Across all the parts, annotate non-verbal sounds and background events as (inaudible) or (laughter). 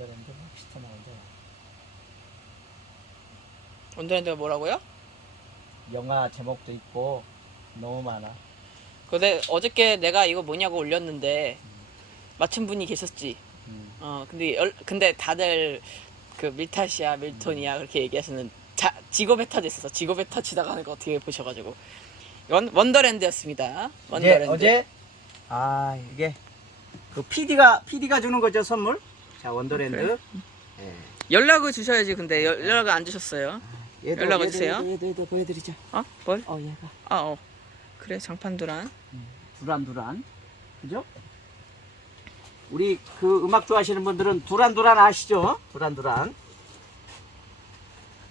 원더랜드 낚시터 나온다. 원더랜드가 뭐라고요? 영화 제목도 있고 너무 많아. 근데 어저께 내가 이거 뭐냐고 올렸는데 맞춘 분이 계셨지. 음. 어 근데 열, 근데 다들 그 밀타시야 밀톤이야 그렇게 얘기하시는 자 지고 베타 됐어서 지고 베타 지나가는 거 어떻게 보셔가지고 원 원더랜드였습니다. 이게 원더랜드. 어제 아 이게 그 PD가 PD가 주는 거죠 선물. 자 원더랜드. 예. 연락을 주셔야지 근데 연- 연락을 안 주셨어요. 얘도, 연락을 얘도, 주세요. 얘도, 얘도, 얘도 보여드리자. 어 뭘? 어 얘가 아 어. 그래 장판 두란. 두란두란. 그죠? 우리 그 음악 좋아하시는 분들은 두란두란 아시죠? 두란두란.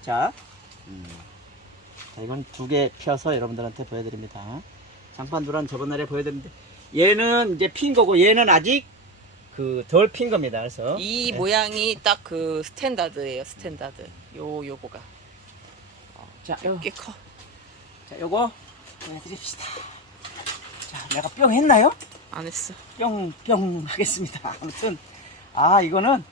자, 음. 자 이건 두 개 펴서 여러분들한테 보여드립니다. 장판 두란 저번 날에 보여드렸는데 얘는 이제 핀 거고 얘는 아직 그 덜 핀 겁니다. 그래서 이 네. 모양이 딱 그 스탠다드예요 스탠다드. 요 요거가 자, 요, 꽤 커. 자 요거 보여드립시다. 자, 내가 뿅 했나요? 안 했어. 뿅 뿅 하겠습니다. (laughs) 아무튼 아 이거는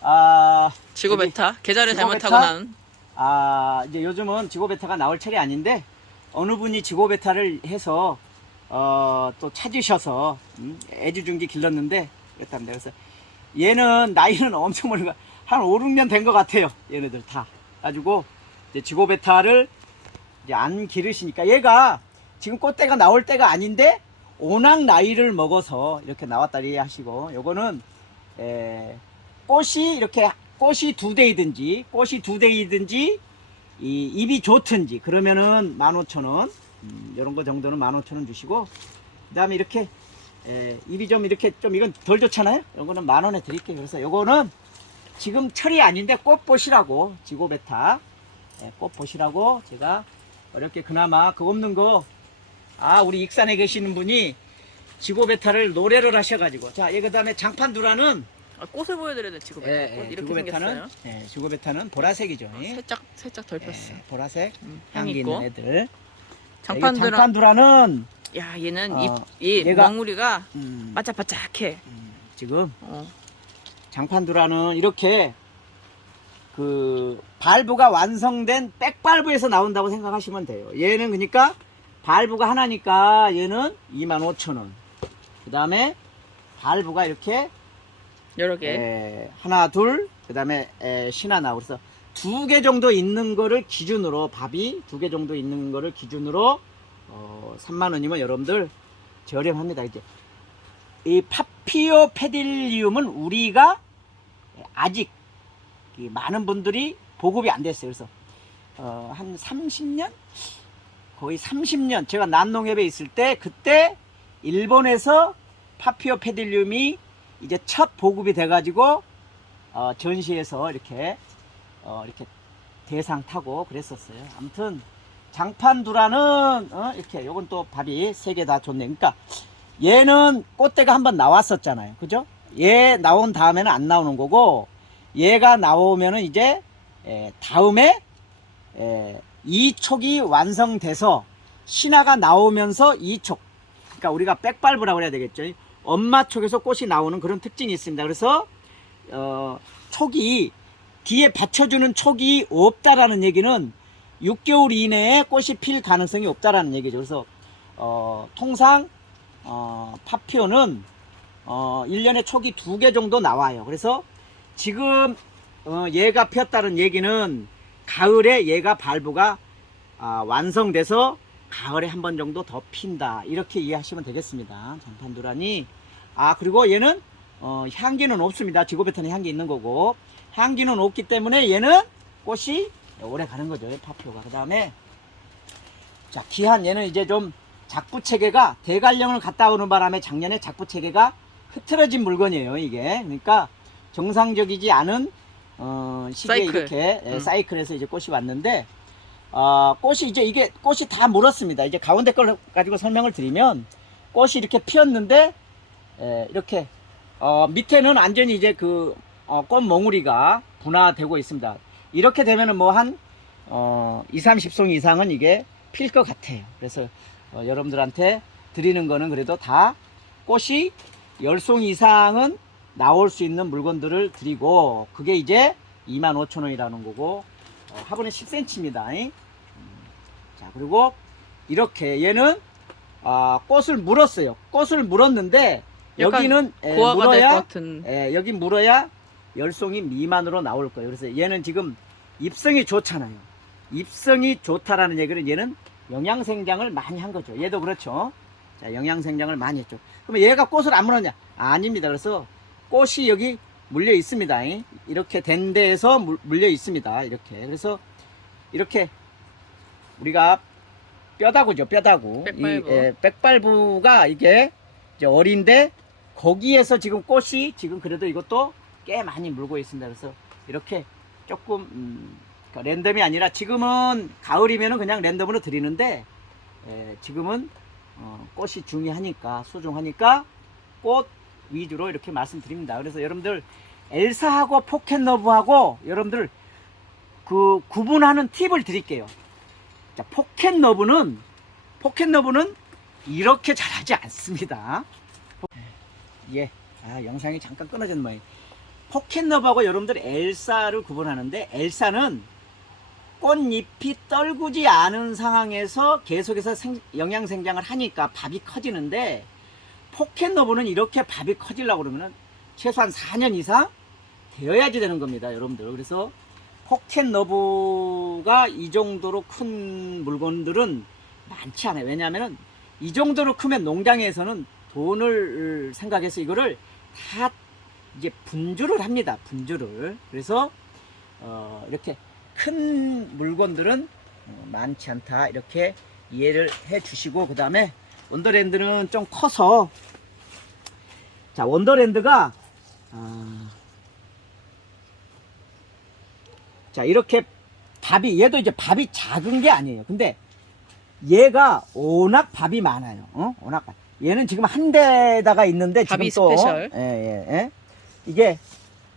아 지고 여기 베타 계좌를 잘못하고? 난 아 이제 요즘은 지고 베타가 나올 차례 아닌데 어느 분이 지고 베타를 해서 어 또 찾으셔서 음, 애지중지 길렀는데 그랬답니다. 그래서 얘는 나이는 엄청 멀리 한 5, 6년 된 것 같아요. 얘네들 다 가지고 이제 지고 베타를 이제 안 기르시니까 얘가 지금 꽃대가 나올 때가 아닌데 워낙 나이를 먹어서 이렇게 나왔다리 하시고 요거는 에, 꽃이 이렇게 꽃이 두 대이든지 꽃이 두 대이든지 이 입이 좋든지 그러면은 15,000원 음, 이런 거 정도는 15,000원 주시고 그 다음에 이렇게 에, 입이 좀 이렇게 좀 이건 덜 좋잖아요. 이런 거는 만 원에 드릴게요. 그래서 요거는 지금 철이 아닌데 꽃 보시라고 지고베타 예, 꽃 보시라고 제가 어렵게 그나마 그 없는 거 아 우리 익산에 계시는 분이 지고베타를 노래를 하셔가지고 자얘 그다음에 장판 두라는 아, 꽃을 보여드려야 돼 지고 베타. 예, 꽃 예, 이렇게 지고베타는. 예, 지고베타는 보라색이죠. 어, 예. 살짝 살짝 덜 폈어. 예, 보라색 음, 향기 향 있는. 애들. 장판 장판 두란. 두라는 야 얘는 어, 입이 얘가- 멍우리가 음, 바짝바짝해. 음, 지금 어. 장판 두라는 이렇게 그 발부가 완성된 백발부에서 나온다고 생각하시면 돼요. 얘는 그러니까 발부가 하나니까 얘는 25,000원. 그 다음에 발부가 이렇게 여러 개. 에, 하나 둘 그다음에 에, 신하나 그래서 두 개 정도 있는 거를 기준으로 밥이 두 개 정도 있는 거를 기준으로 어, 3만 원이면 여러분들 저렴합니다. 이제 이 파피오 페딜리움은 우리가 아직 이 많은 분들이 보급이 안 됐어요. 그래서 어, 한 30년? 거의 30년. 제가 난농협에 있을 때 그때 일본에서 파피오 페딜리움이 이제 첫 보급이 돼가지고 어, 전시에서 이렇게 어, 이렇게 대상 타고 그랬었어요. 아무튼 장판 두라는 어, 이렇게 요건 또 밥이 세 개 다 좋네. 그러니까 얘는 꽃대가 한번 나왔었잖아요. 그죠? 얘 나온 다음에는 안 나오는 거고 얘가 나오면은 이제 에, 다음에 에, 이 촉이 완성돼서 신화가 나오면서 이 촉. 그러니까 우리가 백발부라고 해야 되겠죠. 엄마 촉에서 꽃이 나오는 그런 특징이 있습니다. 그래서 어, 촉이 뒤에 받쳐주는 촉이 없다라는 얘기는 6개월 이내에 꽃이 필 가능성이 없다라는 얘기죠. 그래서 어, 통상 어, 파피오는 어, 1년에 촉이 두 개 정도 나와요. 그래서 지금 어, 얘가 피었다는 얘기는 가을에 얘가 발부가 아, 완성돼서 가을에 한 번 정도 더 핀다. 이렇게 이해하시면 되겠습니다. 장판두란이 아 그리고 얘는 어, 향기는 없습니다. 지고베탄의 향기 있는 거고. 향기는 없기 때문에 얘는 꽃이 오래 가는 거죠 파피오가 그 다음에 자 기한 얘는 이제 좀 작부 체계가 대관령을 갔다 오는 바람에 작년에 작부 체계가 흐트러진 물건이에요 이게 그러니까 정상적이지 않은 어, 시기에 사이클. 이렇게 예, 음. 사이클에서 이제 꽃이 왔는데 어, 꽃이 이제 이게 꽃이 다 물었습니다. 이제 가운데 걸 가지고 설명을 드리면 꽃이 이렇게 피었는데 에, 이렇게 어, 밑에는 완전히 이제 그 어, 꽃 몽우리가 분화되고 있습니다. 이렇게 되면은 뭐한 어, 2, 30송 이상은 이게 필 것 같아요. 그래서 어, 여러분들한테 드리는 거는 그래도 다 꽃이 10송 이상은 나올 수 있는 물건들을 드리고 그게 이제 25,000원이라는 거고 어, 화분은 10cm입니다. 자 그리고 이렇게 얘는 아, 꽃을 물었어요. 꽃을 물었는데 여기는 에, 것 물어야. 예, 여기 물어야 열송이 미만으로 나올 거예요. 그래서 얘는 지금 입성이 좋잖아요. 입성이 좋다라는 얘기는 얘는 영양생장을 많이 한 거죠. 얘도 그렇죠. 자, 영양생장을 많이 했죠. 그러면 얘가 꽃을 안 물었냐? 아 닙니다. 그래서 꽃이 여기 물려 있습니다. 이렇게 된 데에서 물- 물려 있습니다. 이렇게. 그래서 이렇게 우리가 뼈다구죠. 뼈다구. 백발부. 이, 예, 백발부가 이게 어린데 거기에서 지금 꽃이 지금 그래도 이것도 꽤 많이 물고 있습니다. 그래서 이렇게 조금 음, 그러니까 랜덤이 아니라 지금은 가을이면은 그냥 랜덤으로 드리는데 에, 지금은 어, 꽃이 중요하니까 소중하니까 꽃 위주로 이렇게 말씀드립니다. 그래서 여러분들 엘사하고 포켓러브하고 여러분들 그 구분하는 팁을 드릴게요. 자, 포켓러브는 포켓러브는 이렇게 자라지 않습니다. 예, 아, 영상이 잠깐 끊어졌는 모양. 포켓러브하고 여러분들 엘사를 구분하는데 엘사는 꽃잎이 떨구지 않은 상황에서 계속해서 생- 영양 생장을 하니까 밥이 커지는데 포켓러브는 이렇게 밥이 커지려고 그러면 최소한 4년 이상 되어야지 되는 겁니다, 여러분들. 그래서 포켓러브가 이 정도로 큰 물건들은 많지 않아요. 왜냐하면 이 정도로 크면 농장에서는 돈을 생각해서 이거를 다 이제 분주를 합니다. 분주를. 그래서 어, 이렇게 큰 물건들은 어, 많지 않다. 이렇게 이해를 해 주시고 그 다음에 원더랜드는 좀 커서 자 원더랜드가 아, 자 이렇게 밥이 얘도 이제 밥이 작은 게 아니에요. 근데 얘가 워낙 밥이 많아요. 어? 워낙 많- 얘는 지금 한 대다가 있는데 밥이 지금 또 스페셜. 예, 예, 예. 이게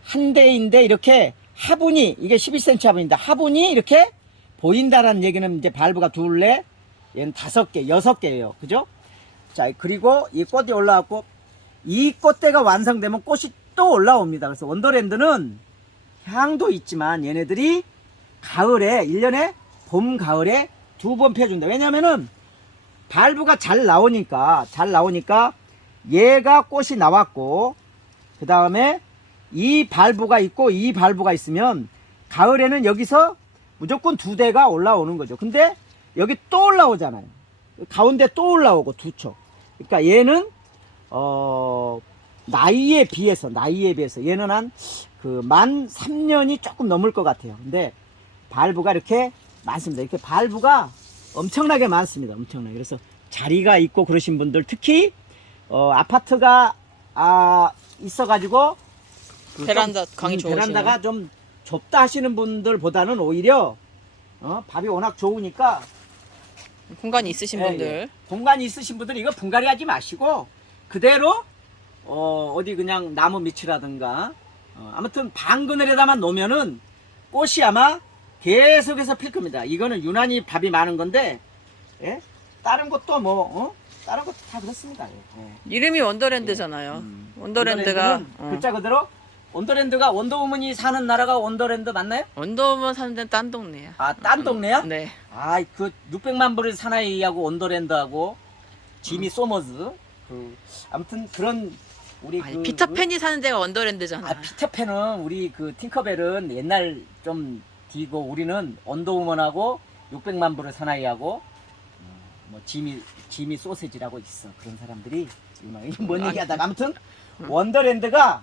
한 대인데 이렇게 화분이 이게 12cm 화분인데 화분이 이렇게 보인다라는 얘기는 이제 발브가 둘레 얘는 다섯 개 여섯 개예요. 그죠? 자 그리고 이 꽃이 올라왔고 이 꽃대가 완성되면 꽃이 또 올라옵니다. 그래서 원더랜드는 향도 있지만 얘네들이 가을에 1년에 봄 가을에 두 번 펴준다. 왜냐면은 발브가 잘 나오니까 잘 나오니까 얘가 꽃이 나왔고 그 다음에 이 발부가 있고 이 발부가 있으면 가을에는 여기서 무조건 두 대가 올라오는 거죠. 근데 여기 또 올라오잖아요. 가운데 또 올라오고 두 촉. 그러니까 얘는 어 나이에 비해서 나이에 비해서 얘는 한 그 만 3년이 조금 넘을 것 같아요. 근데 발부가 이렇게 많습니다. 이렇게 발부가 엄청나게 많습니다. 엄청나게. 그래서 자리가 있고 그러신 분들 특히 어 아파트가 아 있어 가지고 그 베란다 좀, 강이 음, 좋으시네. 베란다가 좀 좁다 하시는 분들보다는 오히려 어, 밥이 워낙 좋으니까 공간이 있으신 예, 분들. 예. 공간이 있으신 분들 이거 분갈이 하지 마시고 그대로 어, 어디 그냥 나무 밑이라든가 어, 아무튼 방 그늘에다만 놓으면은 꽃이 아마 계속해서 필 겁니다. 이거는 유난히 밥이 많은 건데 예? 다른 것도 뭐 어? 다른 것도 다 그렇습니다. 예. 예. 이름이 원더랜드잖아요. 음. 원더랜드가 원더랜드는 어. 글자 그대로 원더랜드가 원더우먼이 사는 나라가 원더랜드 맞나요? 원더우먼 사는 데는 딴 동네야. 아, 딴 동네야? 네. 아, 그 600만 불의 사나이하고 원더랜드하고 지미 소머즈 그 아무튼 그런 우리 아니 그 피터팬이 사는 데가 원더랜드잖아. 아, 피터팬은 우리 그 팅커벨은 옛날 좀 뒤고 우리는 원더우먼하고 600만 불의 사나이하고 어, 뭐 지미 지미 소세지라고 있어. 그런 사람들이 지금 이게 뭔 아니. 얘기하다가 아무튼 원더랜드가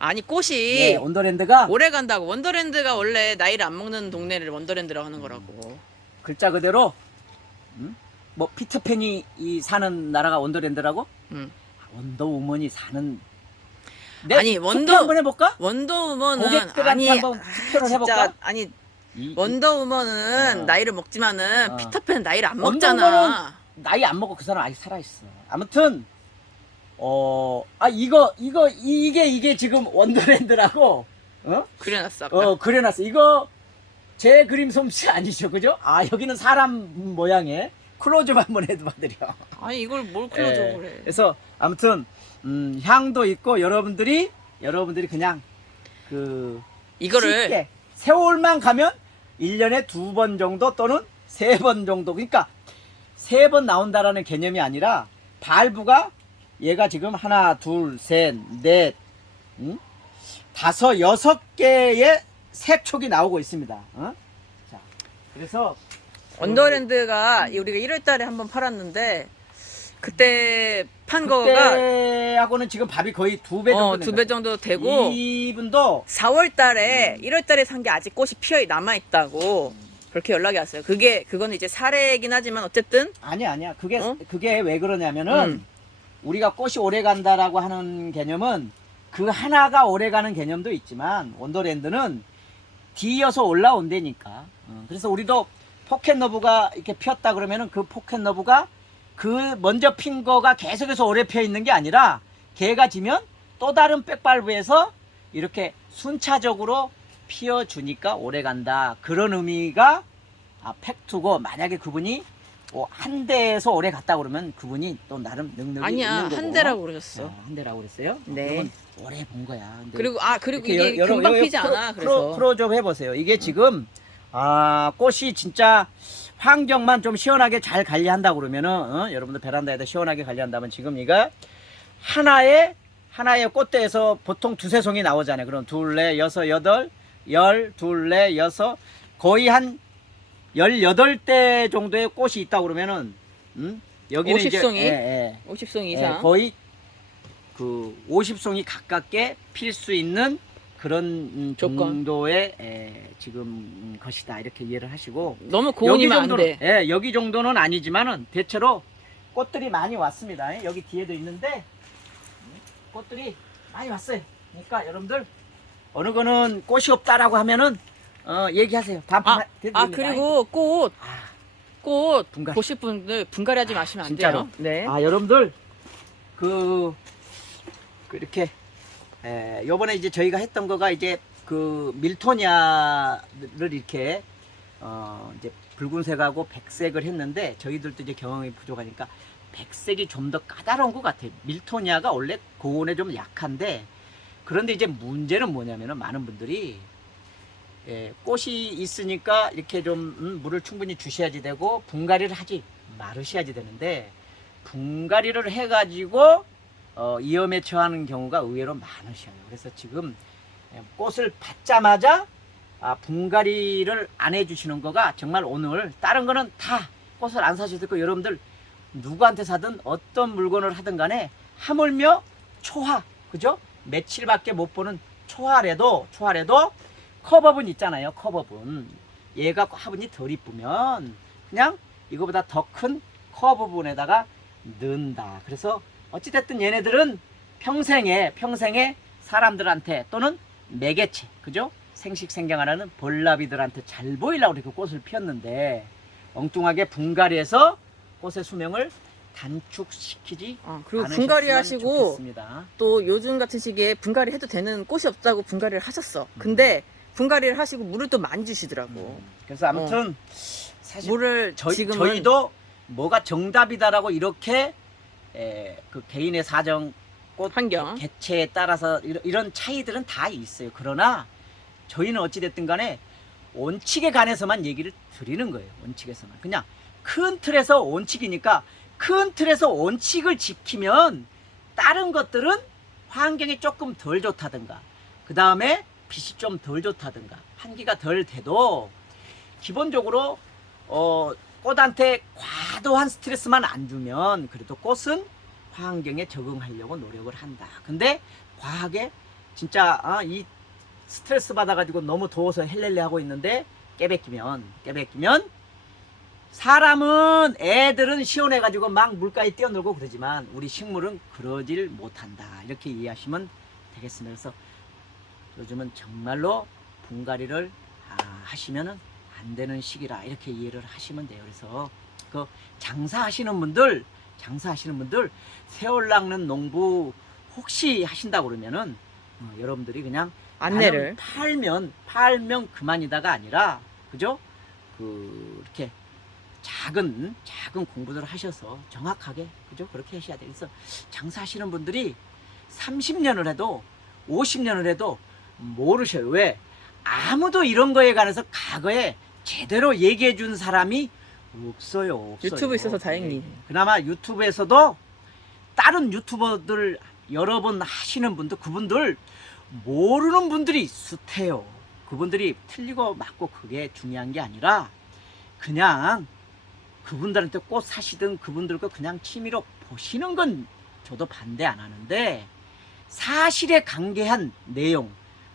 아니 꽃이 예, 원더랜드가 오래 간다고. 원더랜드가 원래 나이를 안 먹는 동네를 원더랜드라고 하는 거라고. 글자 그대로 음? 뭐 피터팬이 이 사는 나라가 원더랜드라고? 음. 원더우먼이 사는 내 아니, 투표 원더- 한번 해볼까? 원더우먼은 고객들한테 아니 한번 투표를 진짜 해볼까? 아니 이- 원더우먼은 어. 나이를 먹지만은 어. 피터팬은 나이를 안 원더우먼은 먹잖아. 나이 안 먹고 그 사람 아직 살아 있어. 아무튼 어 아 이거 이거 이게 이게 지금 원더랜드라고 어? 그려놨어. 아까. 어 그려놨어. 이거 제 그림 솜씨 아니죠, 그죠? 아 여기는 사람 모양의 클로즈업 한번 해봐드려. 아니 이걸 뭘 클로즈 예, 그래. 그래서 아무튼 음, 향도 있고 여러분들이 여러분들이 그냥 그 이거를 쉽게 세월만 가면 1년에 두 번 정도 또는 세 번 정도 그러니까 세 번 나온다라는 개념이 아니라 발부가 얘가 지금 하나 둘 셋 넷 응? 다섯 여섯 개의 세촉이 나오고 있습니다. 어? 자, 그래서 언더랜드가 우리가 1월달에 한번 팔았는데 그때 판 거가 그때하고는 지금 밥이 거의 두 배 정도 어, 두배 정도 되고 이분도 4월달에 1월달에 산 게 아직 꽃이 피어 남아 있다고 그렇게 연락이 왔어요. 그게 그거는 이제 사례이긴 하지만 어쨌든 아니 야 아니야 그게 어? 그게 왜 그러냐면은 음. 우리가 꽃이 오래 간다라고 하는 개념은 그 하나가 오래 가는 개념도 있지만 원더랜드는 뒤이어서 올라온다니까. 어, 그래서 우리도 포켓 너브가 이렇게 피었다 그러면은 그 포켓 너브가 그 먼저 핀 거가 계속해서 오래 피어 있는 게 아니라 개가 지면 또 다른 백발부에서 이렇게 순차적으로 피어 주니까 오래 간다. 그런 의미가 아, 팩트고 만약에 그분이 뭐 한 대에서 오래 갔다 그러면 그분이 또 나름 능력이 아니야 있는 거고. 한 대라고 그러셨어. 아, 한 대라고 그랬어요? 네. 그러면 오래 본 거야. 근데 그리고 아 그리고 이렇게 이게 여러- 금방 여러- 피지 프로- 않아. 프로, 그래서 프로 좀 해보세요. 이게 지금 아 꽃이 진짜 환경만 좀 시원하게 잘 관리한다 그러면은 어? 여러분들 베란다에다 시원하게 관리한다면 지금 이가 하나에 하나의 꽃대에서 보통 두세 송이 나오잖아요. 그럼 둘, 넷, 여섯, 여덟, 열, 둘, 넷, 여섯 거의 한 열여덟 대 정도의 꽃이 있다 그러면은 음? 여기는 이제 50송이? 예, 예. 50송 예, 이상. 거의 그 50송이 가깝게 필 수 있는 그런 음, 조건. 정도의 에, 지금 음, 것이다 이렇게 이해를 하시고 너무 고온이면 안 정도는 돼. 예, 여기 정도는 아니지만은 대체로 꽃들이 많이 왔습니다. 예, 여기 뒤에도 있는데 음, 꽃들이 많이 왔어요. 그러니까 여러분들 어느 거는 꽃이 없다라고 하면은 어, 얘기하세요. 다 아. 아 그리고 꽃, 아, 꽃 분갈이. 보실 분들 분갈이 하지 마시면 안 진짜로? 돼요. 네. 아 여러분들 그, 그 이렇게 에, 요번에 이제 저희가 했던 거가 이제 그 밀토니아를 이렇게 어 이제 붉은색하고 백색을 했는데 저희들도 이제 경험이 부족하니까 백색이 좀 더 까다로운 것 같아요. 밀토니아가 원래 고온에 좀 약한데 그런데 이제 문제는 뭐냐면은 많은 분들이 예, 꽃이 있으니까 이렇게 좀 음, 물을 충분히 주셔야지 되고 분갈이를 하지 마르셔야지 되는데 분갈이를 해가지고 어, 위험에 처하는 경우가 의외로 많으셔요. 그래서 지금 예, 꽃을 받자마자 아, 분갈이를 안 해주시는 거가 정말 오늘 다른 거는 다 꽃을 안 사셔도 되고 여러분들 누구한테 사든 어떤 물건을 하든 간에 하물며 초화 그죠? 며칠밖에 못 보는 초화래도 초화래도 커버분 있잖아요 커버분 얘가 화분이 덜 이쁘면 그냥 이거보다 더 큰 커버분에다가 넣는다 그래서 어찌됐든 얘네들은 평생에 평생에 사람들한테 또는 매개체 그죠? 생식 생경하라는 벌나비들한테 잘 보이려고 이렇게 꽃을 피웠는데 엉뚱하게 분갈이해서 꽃의 수명을 단축시키지 아, 그리고 분갈이 하시고 좋겠습니다. 또 요즘 같은 시기에 분갈이 해도 되는 꽃이 없다고 분갈이를 하셨어. 근데 분갈이를 하시고 물을 또 많이 주시더라고. 음, 그래서 아무튼 사실 물을 저희, 지금은 저희도 뭐가 정답이다라고 이렇게 에, 그 개인의 사정 꽃 환경. 개- 개체에 따라서 이런, 이런 차이들은 다 있어요. 그러나 저희는 어찌 됐든 간에 원칙에 관해서만 얘기를 드리는 거예요. 원칙에서만. 그냥 큰 틀에서 원칙이니까 큰 틀에서 원칙을 지키면 다른 것들은 환경이 조금 덜 좋다든가 그 다음에 빛이 좀 덜 좋다든가 환기가 덜 돼도 기본적으로 어, 꽃한테 과도한 스트레스만 안 주면 그래도 꽃은 환경에 적응하려고 노력을 한다. 근데 과하게 진짜 아, 이 스트레스 받아가지고 너무 더워서 헬렐레 하고 있는데 깨베끼면 깨베끼면 사람은 애들은 시원해가지고 막 물가에 뛰어놀고 그러지만 우리 식물은 그러질 못한다. 이렇게 이해하시면 되겠습니다. 그래서 요즘은 정말로 분갈이를 아, 하시면은 안 되는 시기라 이렇게 이해를 하시면 돼요. 그래서 그 장사하시는 분들, 장사하시는 분들 세월 낚는 농부 혹시 하신다 그러면은 어, 여러분들이 그냥 안내를 팔면 팔면 그만이다가 아니라 그죠? 그 이렇게 작은 작은 공부들을 하셔서 정확하게 그죠? 그렇게 하셔야 돼요. 그래서 장사하시는 분들이 30년을 해도 50년을 해도 모르셔요. 왜? 아무도 이런 거에 관해서 과거에 제대로 얘기해 준 사람이 없어요. 없어요. 유튜브 있어서 다행히. 예. 그나마 유튜브에서도 다른 유튜버들 여러 번 하시는 분들 그분들 모르는 분들이 숱해요. 그분들이 틀리고 맞고 그게 중요한 게 아니라 그냥 그분들한테 꽃 사시든 그분들 거 그냥 취미로 보시는 건 저도 반대 안 하는데 사실에 관계한 내용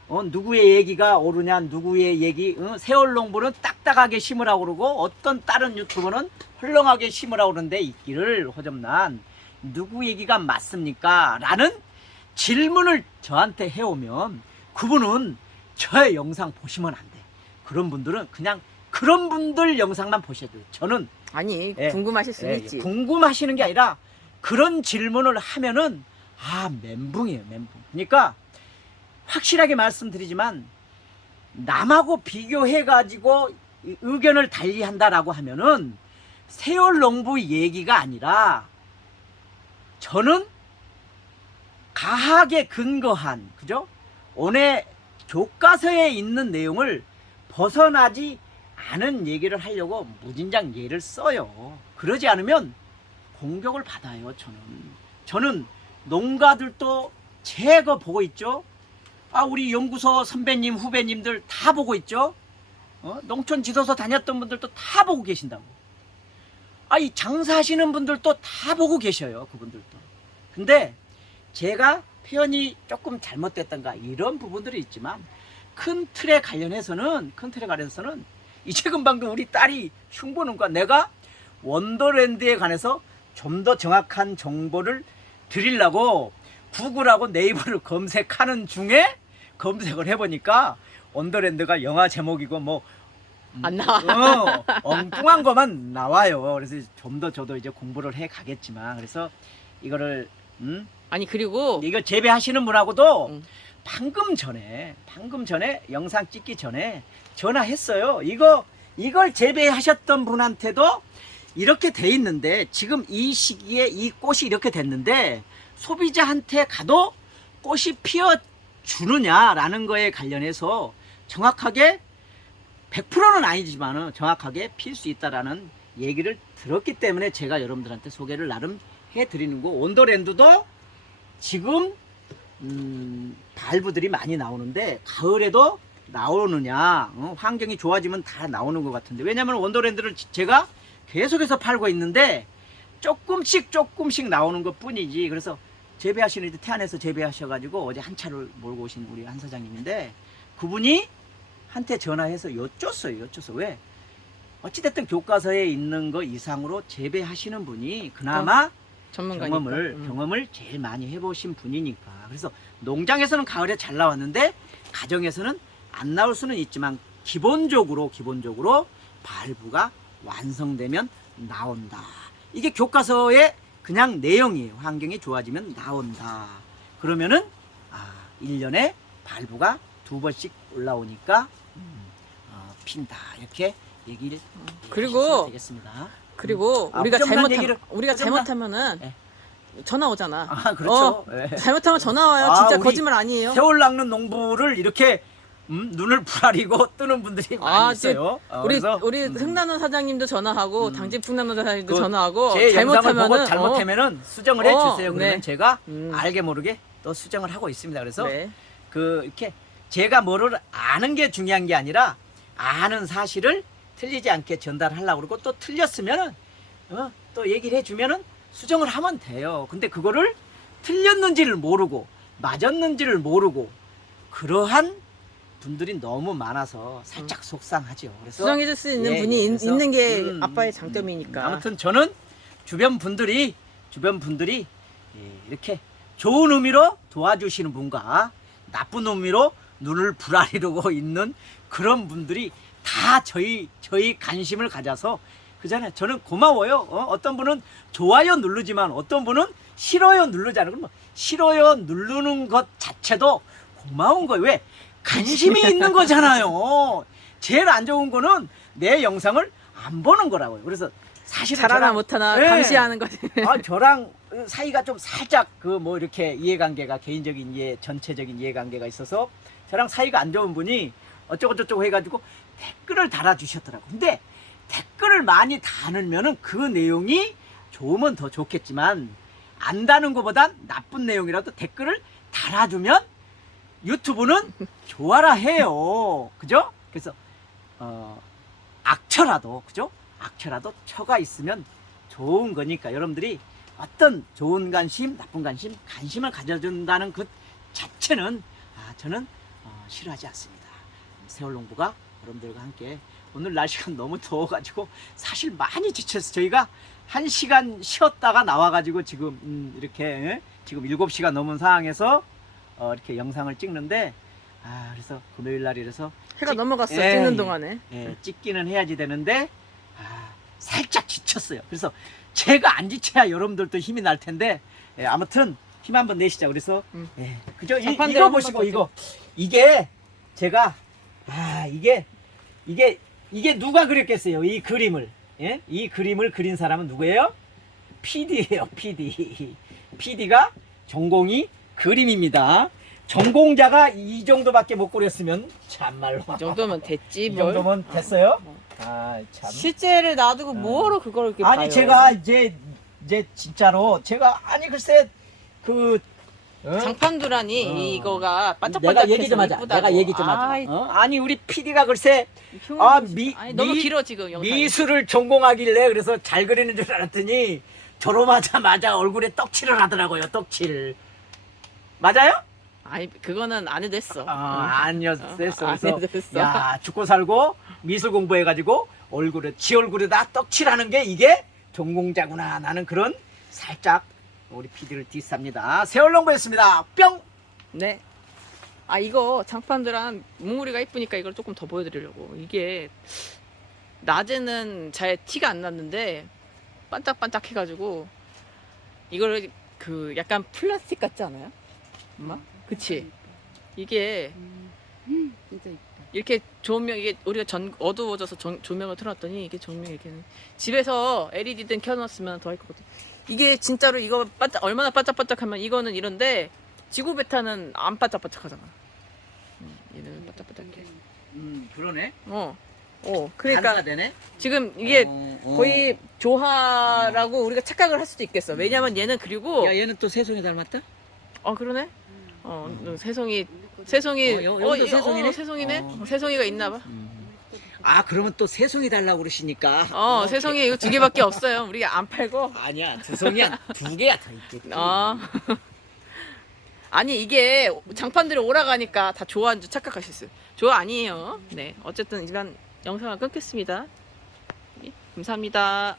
어, 누구의 얘기가 옳으냐 누구의 얘기 어, 세월농부는 딱딱하게 심으라고 그러고 어떤 다른 유튜버는 헐렁하게 심으라고 그러는데 있기를 호접난 누구 얘기가 맞습니까? 라는 질문을 저한테 해오면 그분은 저의 영상 보시면 안 돼. 그런 분들은 그냥 그런 분들 영상만 보셔도 돼요. 저는 아니 예. 궁금하실 수 예, 있지. 궁금하시는 게 아니라 그런 질문을 하면은 아 멘붕이에요 멘붕 그러니까 확실하게 말씀드리지만 남하고 비교해 가지고 의견을 달리한다라고 하면은 세월 농부 얘기가 아니라 저는 가하게 근거한 그죠 오늘 교과서에 있는 내용을 벗어나지 않은 얘기를 하려고 무진장 예를 써요. 그러지 않으면 공격을 받아요, 저는. 저는 농가들도 제거 보고 있죠. 아, 우리 연구소 선배님, 후배님들 다 보고 있죠. 어? 농촌 지도서 다녔던 분들도 다 보고 계신다고. 아, 이 장사하시는 분들도 다 보고 계셔요, 그분들도. 근데 제가 표현이 조금 잘못됐던가 이런 부분들이 있지만 큰 틀에 관련해서는 큰 틀에 관련해서는 이제 금방 그 우리 딸이 흉보는과 내가 원더랜드에 관해서 좀 더 정확한 정보를 드리려고 구글하고 네이버를 검색하는 중에 검색을 해보니까 원더랜드가 영화 제목이고 뭐 안 나와. 어, 엉뚱한 것만 나와요. 그래서 좀 더 저도 이제 공부를 해 가겠지만 그래서 이거를 음? 아니 그리고 이거 재배하시는 분하고도 음. 방금 전에 방금 전에 영상 찍기 전에 전화했어요. 이거 이걸 재배하셨던 분한테도 이렇게 돼 있는데 지금 이 시기에 이 꽃이 이렇게 됐는데 소비자한테 가도 꽃이 피어 주느냐라는 거에 관련해서 정확하게 100%는 아니지만은 정확하게 필 수 있다라는 얘기를 들었기 때문에 제가 여러분들한테 소개를 나름 해드리는 거. 온더랜드도 지금 음, 발부들이 많이 나오는데 가을에도 나오느냐 어, 환경이 좋아지면 다 나오는 것 같은데. 왜냐면 원더랜드를 지- 제가 계속해서 팔고 있는데 조금씩 조금씩 나오는 것 뿐이지. 그래서 재배하시는 이제 태안에서 재배하셔가지고 어제 한 차를 몰고 오신 우리 한 사장님인데 그분이 한테 전화해서 여쭸어요 여쭸어 왜 어찌됐든 교과서에 있는 거 이상으로 재배하시는 분이 그나마 전문가니까. 경험을 음. 경험을 제일 많이 해보신 분이니까 그래서 농장에서는 가을에 잘 나왔는데 가정에서는 안 나올 수는 있지만 기본적으로 기본적으로 발부가 완성되면 나온다 이게 교과서의 그냥 내용이에요 환경이 좋아지면 나온다 그러면은 아 1년에 발부가 두 번씩 올라오니까 음, 어, 핀다 이렇게 얘기를 그리고 하시면 되겠습니다 그리고 아, 우리가 부정한 잘못하 얘기를- 우리가 잘못하면은 예. 전화 오잖아. 아 그렇죠 예. 잘못하면 전화 와요. 아, 진짜 거짓말 아니에요. 세월 낚는 농부를 이렇게 음, 눈을 부라리고 (laughs) 뜨는 분들이 많이 아, 있어요. 어, 우리 그래서, 우리 음, 흥나는 사장님도 전화하고 음. 당진 풍나는 사장님도 그 전화하고 제 영상을 보고 잘못하면은 잘못하면은 수정을 어, 해주세요. 그러면 네. 제가 음. 알게 모르게 또 수정을 하고 있습니다. 어, 그래서 네. 그 이렇게 제가 뭐를 아는 게 중요한 게 아니라 아는 사실을 틀리지 않게 전달하려고 그러고 또 틀렸으면은 어, 또 얘기를 해주면은 수정을 하면 돼요. 근데 그거를 틀렸는지를 모르고 맞았는지를 모르고 그러한 분들이 너무 많아서 살짝 속상하죠. 그래서 수정해줄 수 있는 예, 분이 예. 있, 그래서, 있는 게 음, 아빠의 음, 장점이니까. 음, 아무튼 저는 주변 분들이 주변 분들이 예, 이렇게 좋은 의미로 도와주시는 분과 나쁜 의미로 눈을 부라리고 (laughs) 있는 그런 분들이 다 저희 저희 관심을 가져서 그잖아요. 저는 고마워요. 어? 떤 분은 좋아요 누르지만 어떤 분은 싫어요 누르잖아요. 그러면 싫어요 누르는 것 자체도 고마운 거예요. 왜? 관심이 있는 거잖아요. 제일 안 좋은 거는 내 영상을 안 보는 거라고요. 그래서 사실은 잘하나 못하나 네. 감시하는 거지. 아, 저랑 사이가 좀 살짝 그 뭐 이렇게 이해관계가 개인적인 이해, 전체적인 이해관계가 있어서 저랑 사이가 안 좋은 분이 어쩌고 저쩌고 해가지고 댓글을 달아주셨더라고. 근데 댓글을 많이 달으면은 그 내용이 좋으면 더 좋겠지만 안 다는 것보단 나쁜 내용이라도 댓글을 달아주면 유튜브는 좋아라 해요. 그죠? 그래서 어, 악처라도 그죠? 악처라도 처가 있으면 좋은 거니까 여러분들이 어떤 좋은 관심, 나쁜 관심, 관심을 가져준다는 것 자체는 아, 저는 어, 싫어하지 않습니다. 세월농부가 여러분들과 함께 오늘 날씨가 너무 더워가지고 사실 많이 지쳐서 저희가 한 시간 쉬었다가 나와가지고 지금 음, 이렇게 예? 지금 7시가 넘은 상황에서 어, 이렇게 영상을 찍는데 아 그래서 금요일 날이라서 해가 찍- 넘어갔어 예, 찍는 예. 동안에. 예, 찍기는 해야지 되는데 아, 살짝 지쳤어요. 그래서 제가 안 지쳐야 여러분들도 힘이 날 텐데 예, 아무튼 힘 한번 내시자. 그래서 음. 예, 그죠? 이, 장판대로 이거 한번 보시고 더 이거 이게 제가 아 이게 이게 이게 누가 그렸겠어요? 이 그림을 예? 이 그림을 그린 사람은 누구예요? PD예요. PD. PD가 전공이 그림입니다. 전공자가 이 정도밖에 못 그렸으면 참말로 이 정도면 됐지 이 뭘. 정도면 됐어요? 아 참. 실제를 놔두고 뭐하러 그걸 이렇게 아니 봐요. 제가 이제 이제 진짜로 제가 아니 글쎄 그 어? 장판두라니 어. 이거가 반짝반짝해서 내가 얘기 좀 하자. 내가 얘기 좀 하자. 어? 아니 우리 PD가 글쎄 흉- 아, 미- 아니, 너무 미- 길어 지금 영상이. 미술을 전공하길래 그래서 잘 그리는 줄 알았더니 졸업하자마자 얼굴에 떡칠을 하더라고요. 떡칠. 맞아요? 아니 그거는 안 해도 됐어. 아, 아니었어. 어, 그래서 안 해도 됐어. 야 죽고 살고 미술 공부해 가지고 얼굴에 지 얼굴에다 떡칠하는 게 이게 전공자구나. 나는 그런 살짝 우리 PD를 디스합니다. 세월농부였습니다. 뿅. 네. 아 이거 장판들한 뭉우리가 이쁘니까 이걸 조금 더 보여드리려고 이게 낮에는 잘 티가 안 났는데 반짝반짝 해가지고 이걸 그 약간 플라스틱 같지 않아요? 엄마? 그치? 이게 진짜 이쁘다. 이렇게 조명 이게 우리가 전 어두워져서 전- 조명을 틀어놨더니 이게 조명이 이렇게 집에서 LED든 켜놨으면 더 할 것 같아. 이게 진짜로 이거 반짝 얼마나 반짝반짝하면 이거는 이런데 지구 베타는 안 반짝반짝하잖아. 음, 얘는 반짝반짝해. 음 그러네. 어, 어. 그러니까 되네. 지금 이게 어, 어. 거의 조화라고 우리가 착각을 할 수도 있겠어. 왜냐면 얘는 그리고 야 얘는 또 세송이 닮았다? 어 그러네. 어 세송이 세송이 어, 여- 여기도 이- 세송이네? 어, 세송이네. 어. 세송이가 있나 봐. 아 그러면 또 세송이 달라고 그러시니까 어, 세송이 이거 두 개밖에 없어요. 우리가 안 팔고. 아니야 두 송이야 두 개야 더 있겠지 어. (laughs) 아니 이게 장판들이 오라가니까 다 좋아하는 줄 착각하셨어요. 좋아 아니에요. 네, 어쨌든 이만 영상을 끊겠습니다. 네, 감사합니다.